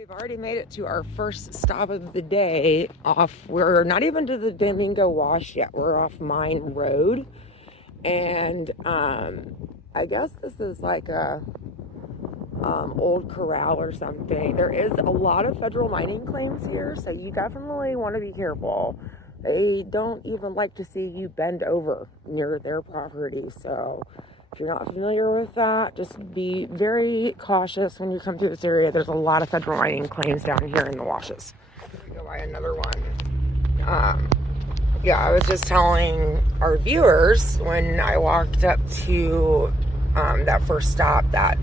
We've already made it to our first stop of the day we're not even to the Domingo Wash yet. We're off Mine Road. And I guess this is like a old corral or something. There is a lot of federal mining claims here, so you definitely want to be careful. They don't even like to see you bend over near their property, so if you're not familiar with that, just be very cautious when you come through this area. There's a lot of federal mining claims down here in the washes. Here we go by another one. Yeah, I was just telling our viewers when I walked up to that first stop that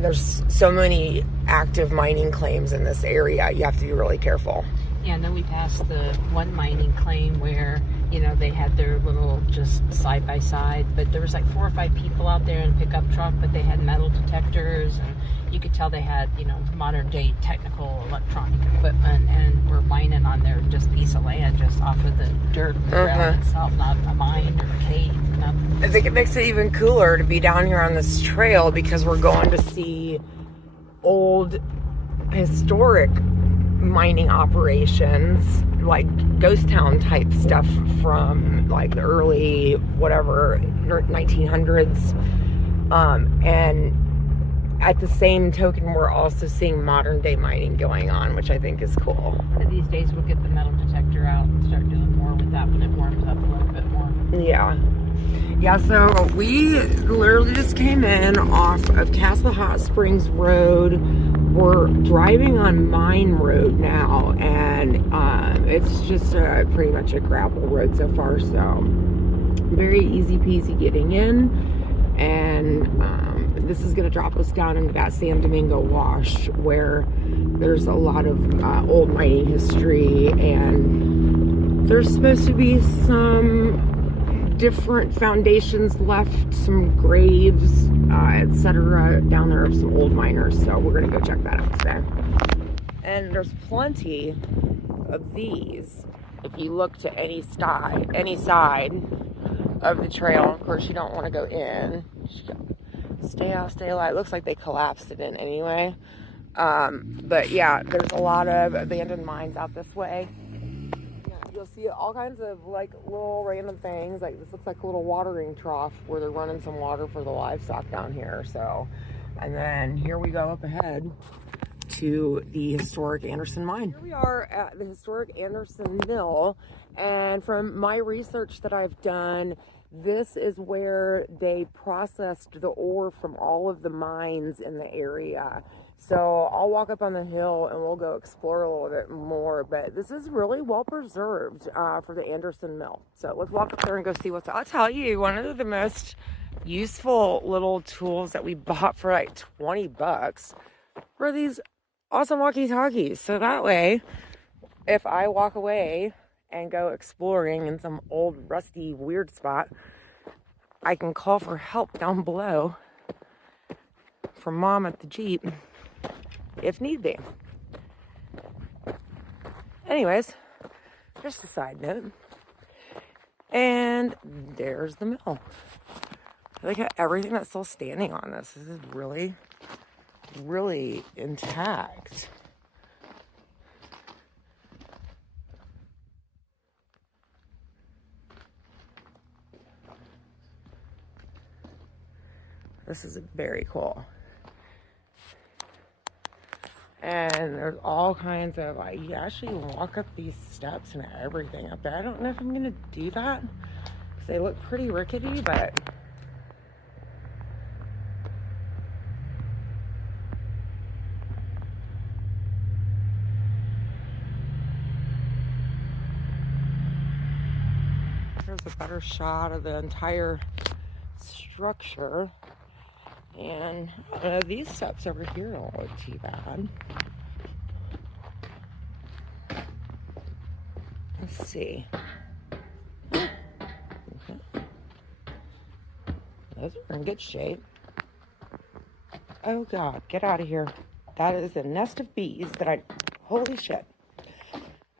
there's so many active mining claims in this area. You have to be really careful. Yeah, and then we passed the one mining claim where, you know, they had their little just side by side, but there was like 4 or 5 people out there in a pickup truck, but they had metal detectors, and you could tell they had, you know, modern day technical electronic equipment, and were mining on their just piece of land just off of the dirt ground itself, not a mine or a cave, nothing. I think it makes it even cooler to be down here on this trail because we're going to see old historic mining operations, like ghost town type stuff from like the early 1900s, and at the same token we're also seeing modern day mining going on, which I think is cool. But these days we'll get the metal detector out and start doing more with that when it warms up a little bit more. Yeah, so we literally just came in off of Castle Hot Springs Road. We're driving on Mine Road now, and it's just pretty much a gravel road so far, so very easy peasy getting in. And this is going to drop us down into that San Domingo Wash where there's a lot of old mining history, and there's supposed to be some different foundations left, some graves, etc. down there of some old miners, so we're gonna go check that out today. And there's plenty of these if you look to any side of the trail. Of course you don't want to go in, stay out, stay alive. It looks like they collapsed it in anyway, but yeah, there's a lot of abandoned mines out this way. You'll see all kinds of like little random things. Like this looks like a little watering trough where they're running some water for the livestock down here. So, and then here we go up ahead to the historic Anderson mine. Here we are at the historic Anderson mill, and from my research that I've done, this is where they processed the ore from all of the mines in the area. So I'll walk up on the hill and we'll go explore a little bit more, but this is really well preserved for the Anderson mill. So let's walk up there and go see what's. I'll tell you, one of the most useful little tools that we bought for like 20 bucks were these awesome walkie-talkies. So that way, if I walk away and go exploring in some old rusty weird spot, I can call for help down below from Mom at the Jeep if need be. Anyways, just a side note. And there's the mill. Look at everything that's still standing on this. This is really, really intact. This is very cool. And there's all kinds of, you actually walk up these steps and everything up there. I don't know if I'm going to do that because they look pretty rickety, but here's a better shot of the entire structure. And these steps over here don't look too bad. Let's see. Okay. Those are in good shape. Oh God, get out of here. That is a nest of bees that holy shit.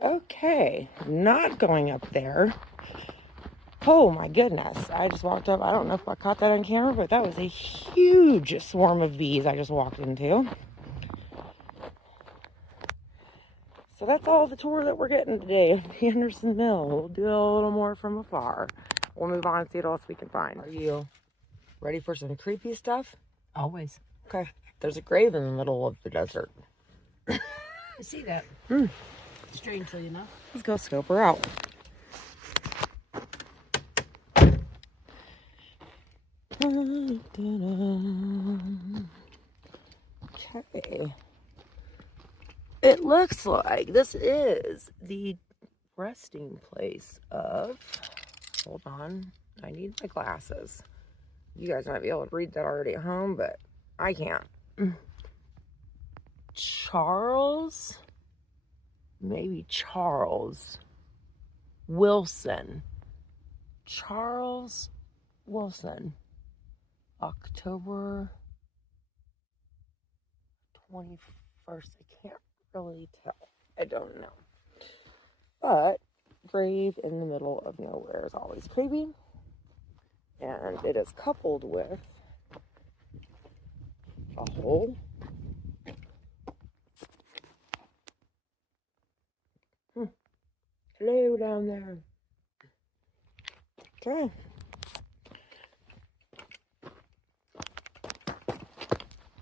Okay, not going up there. Oh my goodness, I just walked up. I don't know if I caught that on camera, but that was a huge swarm of bees I just walked into. So that's all the tour that we're getting today of Anderson Mill. We'll do a little more from afar. We'll move on and see what else we can find. Are you ready for some creepy stuff? Always. Okay. There's a grave in the middle of the desert. I see that. Strangely enough. Let's go scope her out. Okay. It looks like this is the resting place of, hold on, I need my glasses. You guys might be able to read that already at home, but I can't. Charles Wilson. Charles Wilson. October 21st. I can't really tell. I don't know. But grave in the middle of nowhere is always creepy. And it is coupled with a hole. Hello down there. Okay.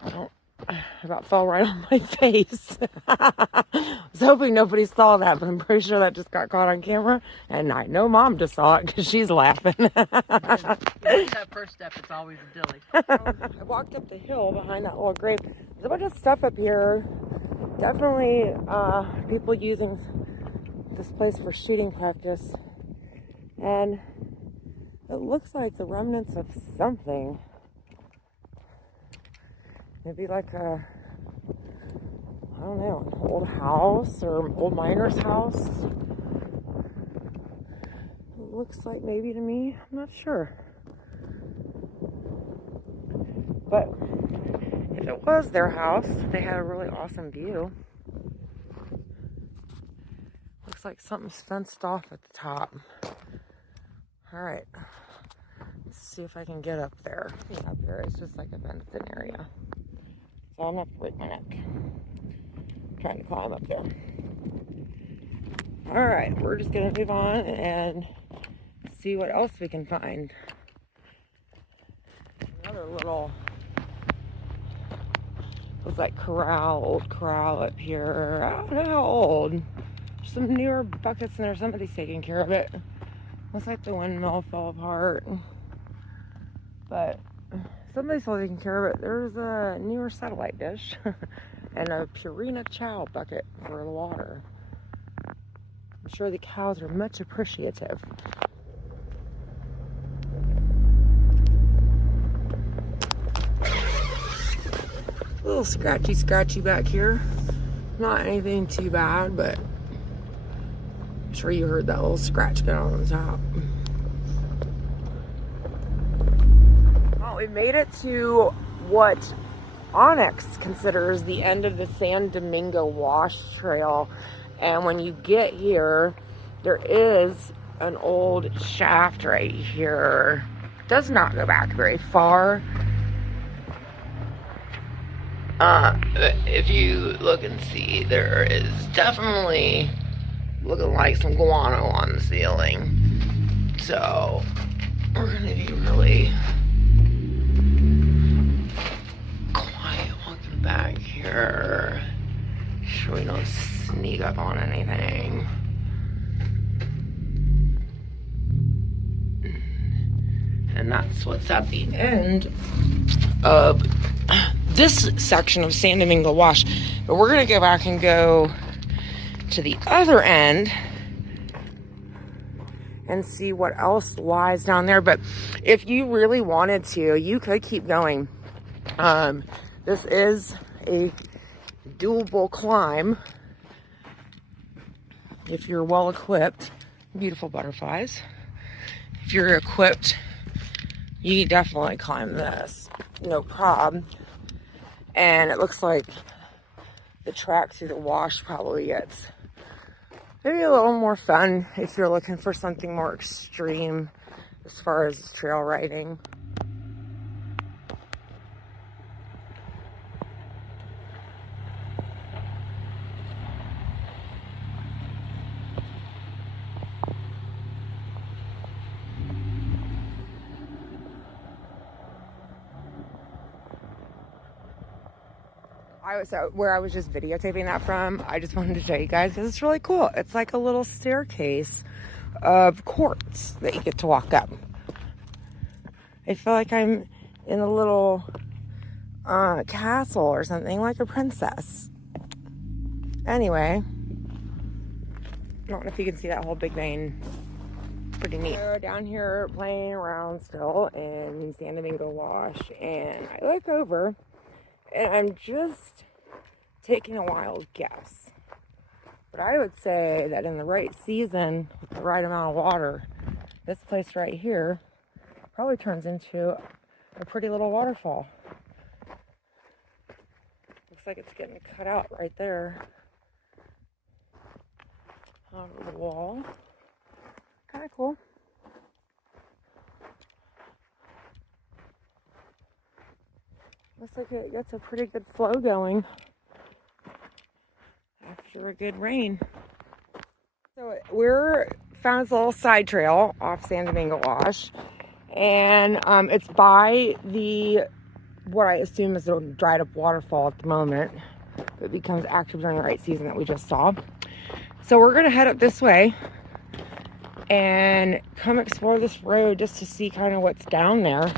Oh, I about fell right on my face. I was hoping nobody saw that, but I'm pretty sure that just got caught on camera. And I know Mom just saw it because she's laughing. That first step, it's always a dilly. I walked up the hill behind that little grave. There's a bunch of stuff up here. Definitely people using this place for shooting practice. And it looks like the remnants of something. Maybe like a, I don't know, an old house or an old miner's house. It looks like maybe to me. I'm not sure. But if it was their house, they had a really awesome view. Looks like something's fenced off at the top. All right. Let's see if I can get up there. Up there, it's just like a fenced-in area. So I'm gonna have to break my neck trying to climb up there. All right, we're just gonna move on and see what else we can find. Another little, looks like old corral up here. I don't know how old. There's some newer buckets in there. Somebody's taking care of it. Looks like the windmill fell apart, but somebody's taking care of it. There's a newer satellite dish and a Purina Chow bucket for the water. I'm sure the cows are much appreciative. A little scratchy back here. Not anything too bad, but I'm sure you heard that little scratch going on the top. Well, we made it to what Onyx considers the end of the San Domingo wash trail. And when you get here, there is an old shaft right here. Does not go back very far. If you look and see, there is definitely looking like some guano on the ceiling. So we're gonna be really quiet walking back here. Sure we don't sneak up on anything. And that's what's at the end of this section of San Domingo Wash. But we're gonna go back and go to the other end and see what else lies down there. But if you really wanted to, you could keep going. This is a doable climb if you're well equipped. Beautiful butterflies. If you're equipped, you can definitely climb this, no problem. And it looks like the track through the wash probably gets maybe a little more fun if you're looking for something more extreme as far as trail riding. where I was just videotaping that from, I just wanted to show you guys because it's really cool. It's like a little staircase of quartz that you get to walk up. I feel like I'm in a little castle or something, like a princess. Anyway, I don't know if you can see that whole big vein. Pretty neat. So down here playing around still in San Domingo Wash, and I look over and I'm just taking a wild guess, but I would say that in the right season with the right amount of water, this place right here probably turns into a pretty little waterfall. Looks like it's getting cut out right there out of the wall. Kind of cool. Looks like it gets a pretty good flow going after a good rain. So we're found this little side trail off San Domingo Wash, and it's by what I assume is a dried up waterfall at the moment. It becomes active during the right season that we just saw. So we're gonna head up this way and come explore this road just to see kind of what's down there.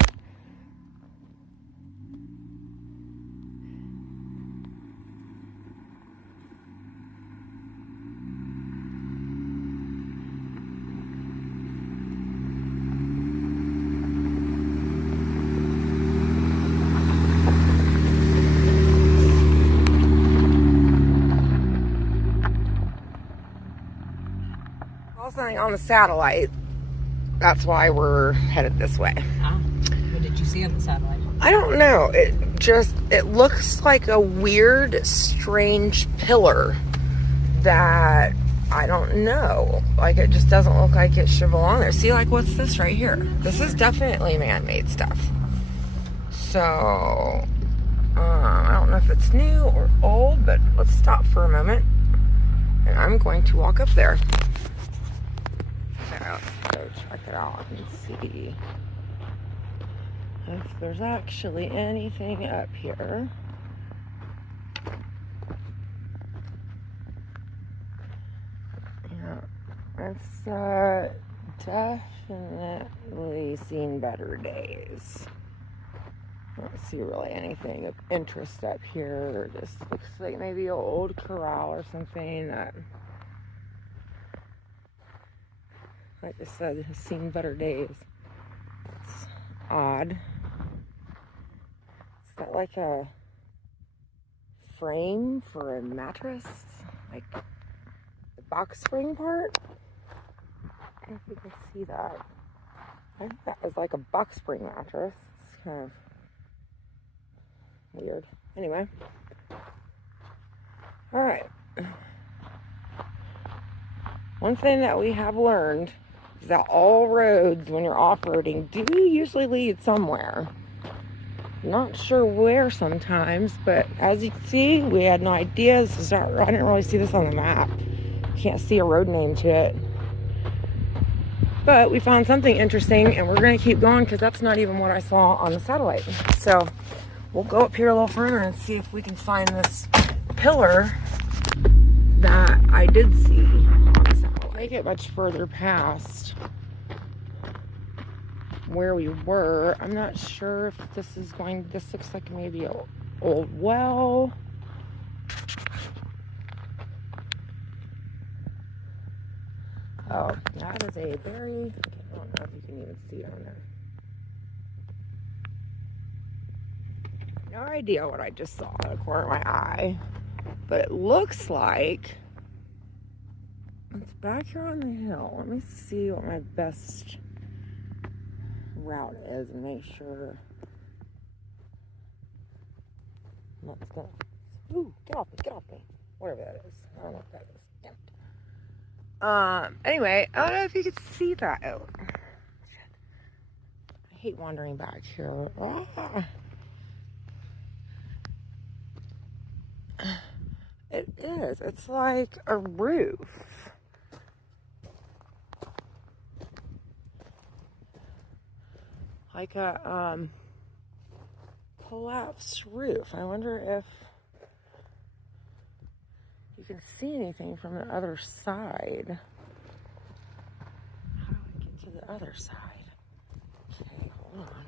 Something on the satellite. That's why we're headed this way. What did you see on the satellite? I don't know. It looks like a weird, strange pillar that I don't know. Like, it just doesn't look like it should belong there. See, like, what's this right here? This is definitely man-made stuff. So, I don't know if it's new or old, but let's stop for a moment. And I'm going to walk up there. Let's go check it out and see if there's actually anything up here. Yeah, it's definitely seen better days. I don't see really anything of interest up here. This looks like maybe an old corral or something that, like I said, has seen better days. It's odd. Is that like a frame for a mattress? Like the box spring part? I don't know if you can see that. I think that was like a box spring mattress. It's kind of weird. Anyway. Alright. One thing that we have learned is that all roads, when you're off-roading, do usually lead somewhere. Not sure where sometimes, but as you can see, we had no idea. I didn't really see this on the map. Can't see a road name to it. But we found something interesting, and we're going to keep going because that's not even what I saw on the satellite. So we'll go up here a little further and see if we can find this pillar that I did see on the satellite. Make it much further past where we were. I'm not sure if this looks like maybe an old well. Oh, that is a very, I don't know if you can even see it on there. No idea what I just saw out of the corner of my eye, but it looks like it's back here on the hill. Let me see what my best route is and make sure. Let's go. Ooh, get off me. Whatever that is. I don't know what that is. Damn it. Anyway, I don't know if you could see that. Oh, shit. I hate wandering back here. Ah. It is. It's like a roof. Like a collapsed roof. I wonder if you can see anything from the other side. How do I get to the other side? Okay, hold on.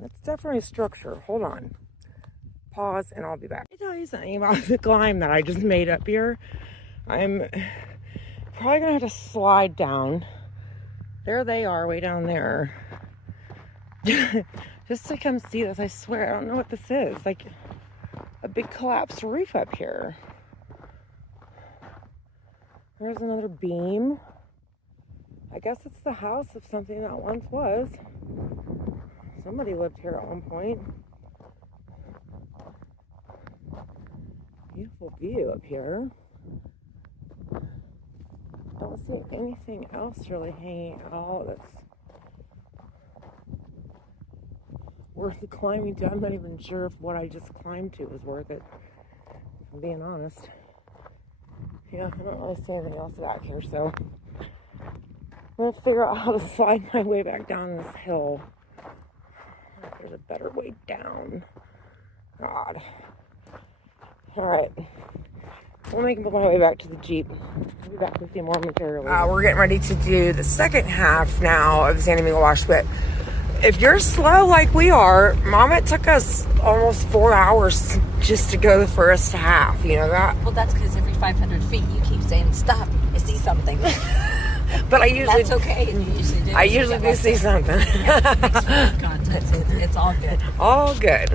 That's definitely a structure. Hold on. Pause and I'll be back. Let me tell you something about the climb that I just made up here. I'm probably gonna have to slide down. There they are, way down there. Just to come see this. I swear, I don't know what this is. Like a big collapsed roof up here. There's another beam. I guess it's the house of something that once was. Somebody lived here at one point. Beautiful view up here. Don't see anything else really hanging out that's worth climbing to. I'm not even sure if what I just climbed to was worth it, if I'm being honest. Yeah, I don't really see anything else back here, so I'm gonna figure out how to slide my way back down this hill. I think there's a better way down. God. Alright. We'll make my way back to the Jeep. I'll be back with you more materially. We're getting ready to do the second half now of the San Domingo Wash, but if you're slow like we are, Mom, it took us almost 4 hours just to go the first half. You know that? Well, that's because every 500 feet you keep saying, stop, I see something. But I usually... That's okay. And you usually do. I usually do see something. Yeah, content, so it's all good. All good.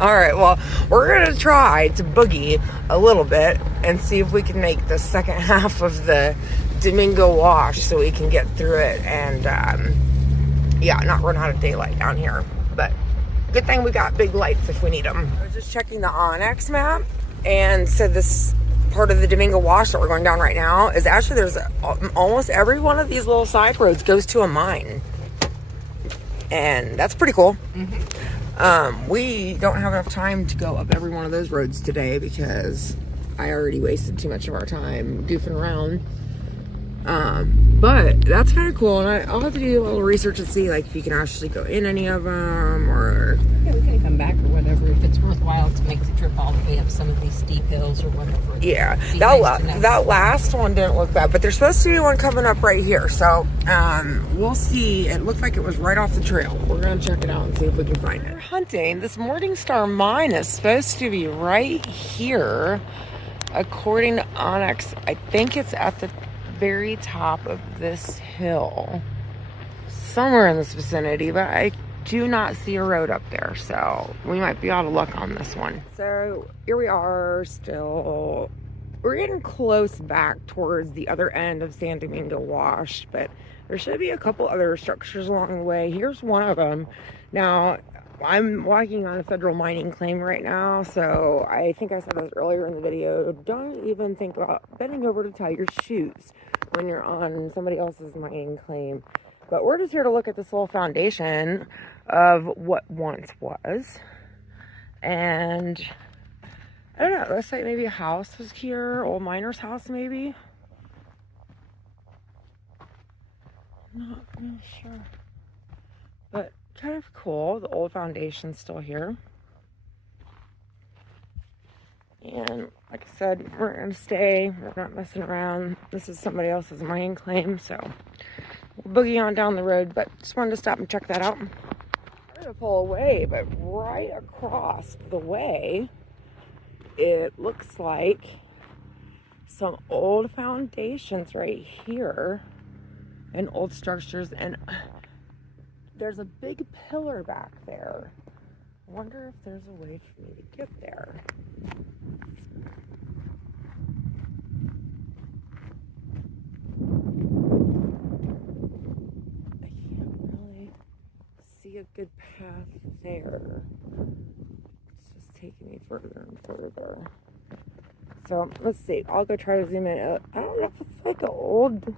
All right, well, we're going to try to boogie a little bit and see if we can make the second half of the Domingo Wash so we can get through it and, yeah, not run out of daylight down here. But good thing we got big lights if we need them. I was just checking the Onyx map and said this part of the Domingo Wash that we're going down right now is actually there's almost every one of these little side roads goes to a mine. And that's pretty cool. Mm-hmm. We don't have enough time to go up every one of those roads today because I already wasted too much of our time goofing around. But that's kind of cool, and I'll have to do a little research and see like if you can actually go in any of them, or yeah, we can come back or whatever if it's worthwhile to make the trip all the way up some of these steep hills or whatever. Yeah, that last one didn't look bad, but there's supposed to be one coming up right here, so we'll see. It looked like it was right off the trail. We're gonna check it out and see if we can find it. We're hunting. This Morningstar mine is supposed to be right here, according to Onyx. I think it's at the very top of this hill, somewhere in this vicinity, but I do not see a road up there, so we might be out of luck on this one. So here we are, still we're getting close back towards the other end of San Domingo Wash, but there should be a couple other structures along the way. Here's one of them. Now I'm walking on a federal mining claim right now, so I think I said this earlier in the video, don't even think about bending over to tie your shoes when you're on somebody else's mining claim. But we're just here to look at this little foundation of what once was. And I don't know, looks like maybe a house was here, old miner's house maybe. Not really sure. But kind of cool. The old foundation's still here. And like I said, we're gonna stay. We're not messing around. This is somebody else's mining claim, so we'll boogie on down the road, but just wanted to stop and check that out. I'm gonna pull away, but right across the way, it looks like some old foundations right here and old structures, and there's a big pillar back there. I wonder if there's a way for me to get there. I can't really see a good path there. It's just taking me further and further. So let's see. I'll go try to zoom in. I don't know if it's like an old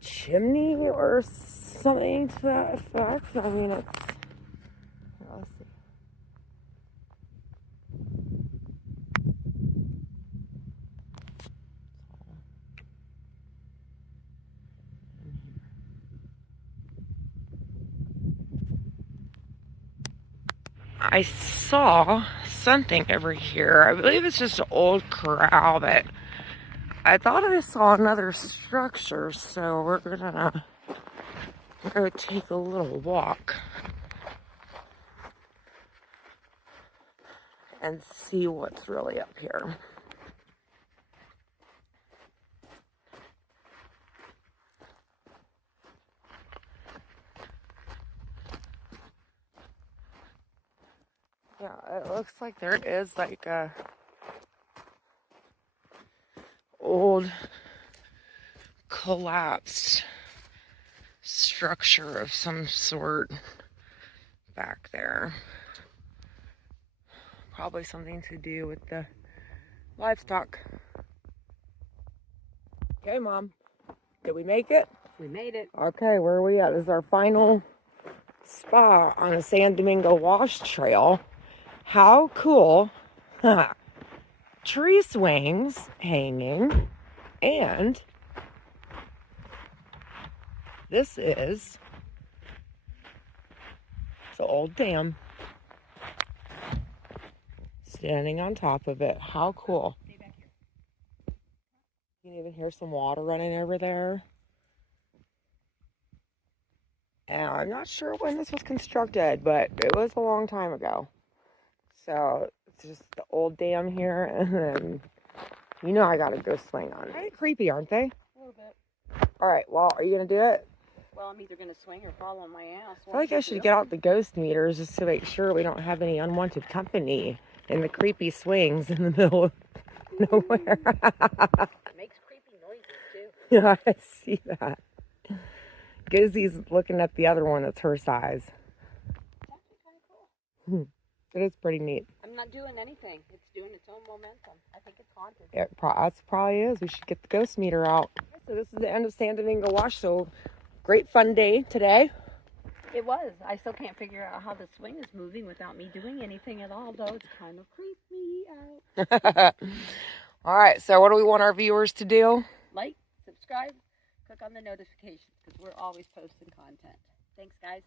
chimney or something to that effect. I mean, it's... Let's see. I saw something over here. I believe it's just an old corral, but I thought I saw another structure, so we're gonna go take a little walk and see what's really up here. Yeah, it looks like there is like a old collapsed structure of some sort back there. Probably something to do with the livestock. Okay, Mom. Did we make it? We made it. Okay, where are we at? This is our final spot on the San Domingo Wash Trail. How cool. Tree swings hanging. And this is the old dam. Standing on top of it. How cool. Stay back here. You can even hear some water running over there. And I'm not sure when this was constructed, but it was a long time ago. So it's just the old dam here, and then you know I gotta go swing on it. Kind of creepy, aren't they? A little bit. All right, well, are you gonna do it? Well, I'm either gonna swing or fall on my ass. I feel like I should get out the ghost meters just to make sure we don't have any unwanted company in the creepy swings in the middle of nowhere. It makes creepy noises too. Yeah, I see that. Gizzy's looking at the other one that's her size. It's actually kind of cool. It is pretty neat. I'm not doing anything. It's doing its own momentum. I think it's haunted. It probably is. We should get the ghost meter out. So this is the end of San Domingo Wash. So great fun day today. It was. I still can't figure out how the swing is moving without me doing anything at all, though. It's kind of creeped me out. All right. So what do we want our viewers to do? Like, subscribe, click on the notifications because we're always posting content. Thanks, guys.